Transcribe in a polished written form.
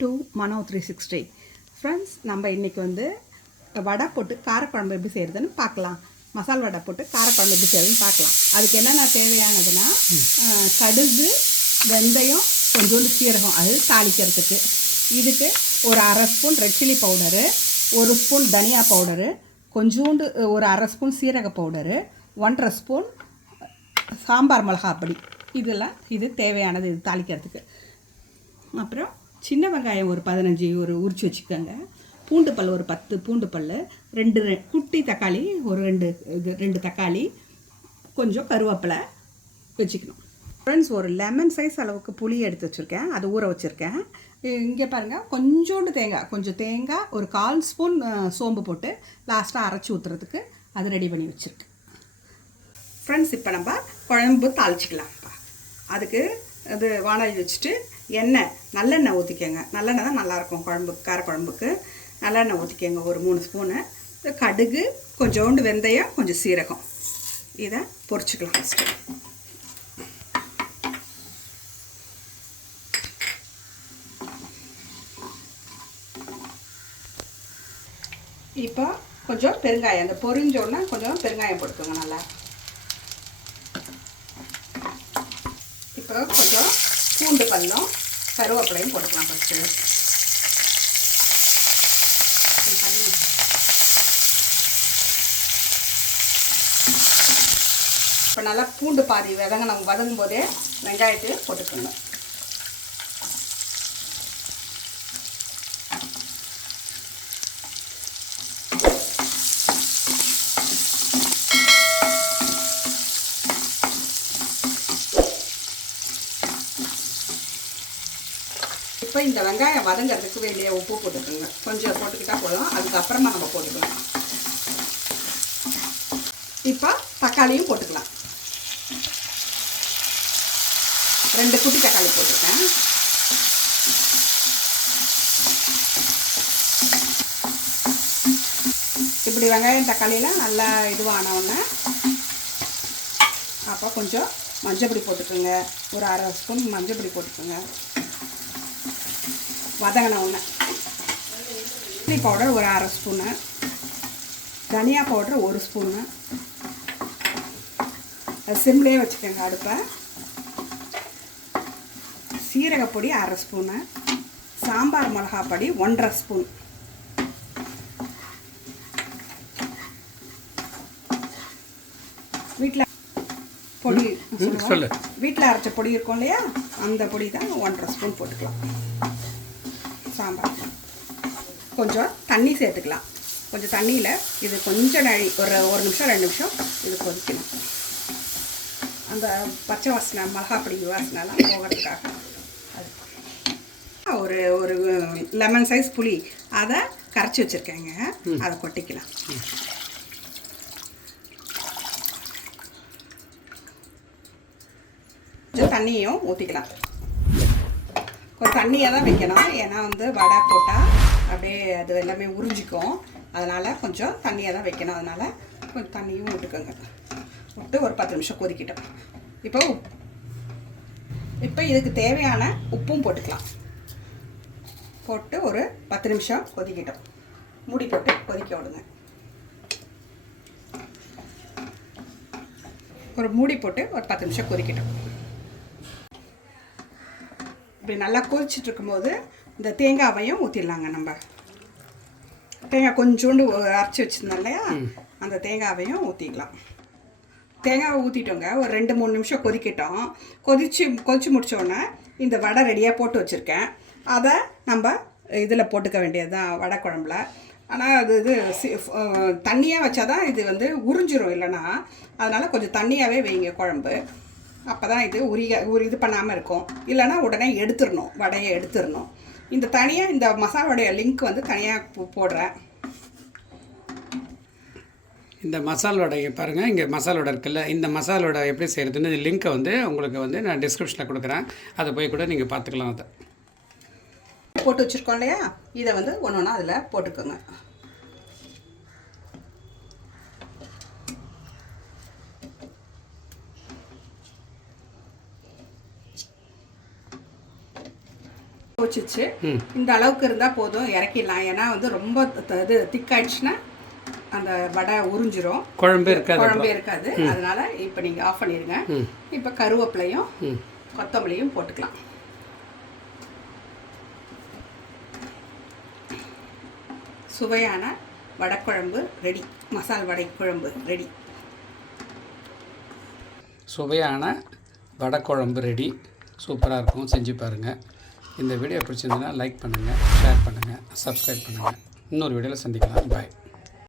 to MANO 360. Friends, நம்ம இன்னைக்கு வந்து வடை போட்டு காரக்குழம்பு எப்படி செய்யறதுன்னு பார்க்கலாம். மசால் வடை போட்டு காரக்குழம்பு எப்படி செய்யறதுன்னு பார்க்கலாம். அதுக்கு என்னென்ன தேவையானதுன்னா கடுகு, வெந்தயம், கொஞ்சோண்டு சீரகம், அது தாளிக்கிறதுக்கு. இதுக்கு ஒரு அரை ஸ்பூன் ரெட் சில்லி பவுடரு, ஒரு ஸ்பூன் தனியா பவுடரு, கொஞ்சோண்டு ஒரு அரை ஸ்பூன் சீரக பவுடரு, 1.5 ஸ்பூன் சாம்பார் மிளகாப்பொடி. இதெல்லாம் இது தேவையானது இது தாளிக்கிறதுக்கு. அப்புறம் சின்ன வெங்காயம் ஒரு 15 ஒரு உரிச்சு வச்சுக்கோங்க. பூண்டு பல் ஒரு 10 பூண்டு பல், 2 குட்டி தக்காளி ஒரு 2 தக்காளி, கொஞ்சம் கருவேப்பிலை வச்சுக்கணும். ஃப்ரெண்ட்ஸ், ஒரு லெமன் சைஸ் அளவுக்கு புளி எடுத்து வச்சுருக்கேன், அது ஊற வச்சுருக்கேன். இங்கே பாருங்கள், கொஞ்சோண்டு தேங்காய், ஒரு 1/4 ஸ்பூன் சோம்பு போட்டு லாஸ்ட்டாக அரைச்சி ஊற்றுறதுக்கு அது ரெடி பண்ணி வச்சுருக்கேன். ஃப்ரெண்ட்ஸ், இப்போ நம்ம குழம்பு தாளிச்சிக்கலாம்ப்பா. அதுக்கு அது வானல் வச்சுட்டு நல்லெண்ணெய் ஊற்றிக்கோங்க. நல்லெண்ணெய் தான் நல்லாயிருக்கும் காரக்குழம்புக்கு. நல்லெண்ணெய் ஊற்றிக்கோங்க ஒரு 3 ஸ்பூனு. கடுகு, கொஞ்சோண்டு வெந்தயம், கொஞ்சம் சீரகம். இதை பொரிச்சுக்கலாம் ஃபஸ்ட்டு. இப்போ கொஞ்சம் பெருங்காயம், அந்த பொரிஞ்சோன்னா கொஞ்சம் பெருங்காயம் போட்டுக்கோங்க நல்லா. இப்போ கொஞ்சம் பூண்டு பல்லும் கருவேப்பிலையும் போட்டுக்கலாம் ஃபஸ்ட்டு. இப்போ நல்லா பூண்டு பாதி வதங்கும் போதே வெங்காயத்தை போட்டுக்கணும். இப்போ இந்த வெங்காயம் வதங்கிறதுக்கு வேண்டிய உப்பு போட்டுக்கோங்க. கொஞ்சம் போட்டுக்கிட்டா போதும், அதுக்கப்புறமா நம்ம போட்டுக்கலாம். இப்போ தக்காளியும் போட்டுக்கலாம். 2 குட்டி தக்காளி போட்டுருக்கேன். இப்படி வெங்காயம் தக்காளியெலாம் நல்லா இதுவானவுடனே அப்போ கொஞ்சம் மஞ்சள் போட்டுக்கோங்க. ஒரு அரை ஸ்பூன் மஞ்சள் போட்டுக்கோங்க. வதங்கின உடனே சில்லி பவுடர் ஒரு அரை ஸ்பூனு, தனியா பவுடர் 1 ஸ்பூனு. சிம்லேயே வச்சுக்கோங்க அடுப்பை. சீரகப்பொடி அரை ஸ்பூனு, சாம்பார் மிளகாப்பொடி 1.5 ஸ்பூன். வீட்டில் பொடி வீட்டில் அரைச்ச பொடி இருக்கும் இல்லையா, அந்த பொடி தான் 1.5 ஸ்பூன் போட்டுக்கலாம். சாம்பார் கொஞ்சம் தண்ணி சேர்த்துக்கலாம். கொஞ்சம் தண்ணியில் இது கொஞ்சம் ஒரு 1 நிமிஷம் 2 நிமிஷம் இது கொதிக்கணும். அந்த பச்சை வாசனை மிளகாப்பொடி வாசனைலாம் போகிறதுக்காக. ஒரு லெமன் சைஸ் புளி அதை கரைச்சி வச்சுருக்கேங்க, அதை கொட்டிக்கலாம். கொஞ்சம் தண்ணியும் ஊற்றிக்கலாம். கொஞ்சம் தண்ணியாக தான் வைக்கணும், ஏன்னா வந்து வடை போட்டால் அப்படியே அது எல்லாமே உறிஞ்சிக்கும். அதனால் கொஞ்சம் தண்ணியாக தான் வைக்கணும். அதனால் கொஞ்சம் தண்ணியும் விட்டுக்கோங்க. விட்டு ஒரு 10 நிமிஷம் கொதிக்கிட்டோம். இப்போ இதுக்கு தேவையான உப்பும் போட்டுக்கலாம். போட்டு ஒரு 10 நிமிஷம் கொதிக்கிட்டோம். மூடி போட்டு கொதிக்க விடுங்க. ஒரு மூடி போட்டு ஒரு 10 நிமிஷம் கொதிக்கிட்டோம். இப்படி நல்லா கொதிச்சுட்டு இருக்கும்போது இந்த தேங்காவையும் ஊற்றிடலாங்க. நம்ம தேங்காய் கொஞ்சோண்டு அரைச்சி வச்சுருந்தோம் இல்லையா, அந்த தேங்காவையும் ஊற்றிக்கலாம். தேங்காவை ஊற்றிட்டோங்க. ஒரு 2-3 நிமிஷம் கொதிக்கிட்டோம். கொதிச்சு முடித்தோடனே இந்த வடை ரெடியாக போட்டு வச்சுருக்கேன். அதை நம்ம இதில் போட்டுக்க வேண்டியது தான் வடை குழம்புல. ஆனால் இது தண்ணியாக வச்சா தான் இது வந்து உறிஞ்சிரும், இல்லைன்னா அதனால் கொஞ்சம் தண்ணியாகவே வைங்க குழம்பு. அப்போ தான் இது இது பண்ணாமல் இருக்கும். இல்லைன்னா உடனே வடையை எடுத்துடணும். இந்த மசாலோடைய லிங்க் வந்து தனியாக போடுறேன். இந்த மசால் வடையை பாருங்கள், இங்கே மசால் வடை இருக்குல்ல, இந்த மசால் வடை எப்படி செய்கிறதுன்னு லிங்க்கை வந்து உங்களுக்கு வந்து நான் டிஸ்கிரிப்ஷனில் கொடுக்குறேன். அதை போய் கூட நீங்கள் பார்த்துக்கலாம். அதை போட்டு வச்சுருக்கோம் இல்லையா, இதை வந்து ஒன்று ஒன்றா அதில் போட்டுக்கோங்க. வச்சிச்சு இந்த அளவுக்கு இருந்தால் போதும், இறக்கிடலாம். ஏன்னா வந்து ரொம்ப இது திக்காயிடுச்சுன்னா அந்த வடை உறிஞ்சிரும், குழம்பே இருக்காது. அதனால இப்போ நீங்கள் ஆஃப் பண்ணிடுங்க. இப்போ கருவேப்பிலையும் கொத்தமல்லியும் போட்டுக்கலாம். சுவையான வடைக்குழம்பு ரெடி. மசால் வடை குழம்பு ரெடி. சுவையான வடைக்குழம்பு ரெடி. சூப்பராக இருக்கும், செஞ்சு பாருங்கள். இந்த வீடியோ பிடிச்சிருந்ததுன்னா லைக் பண்ணுங்கள், ஷேர் பண்ணுங்கள், சப்ஸ்கிரைப் பண்ணுங்கள். இன்னொரு வீடியோவில் சந்திக்கலாம். பாய்.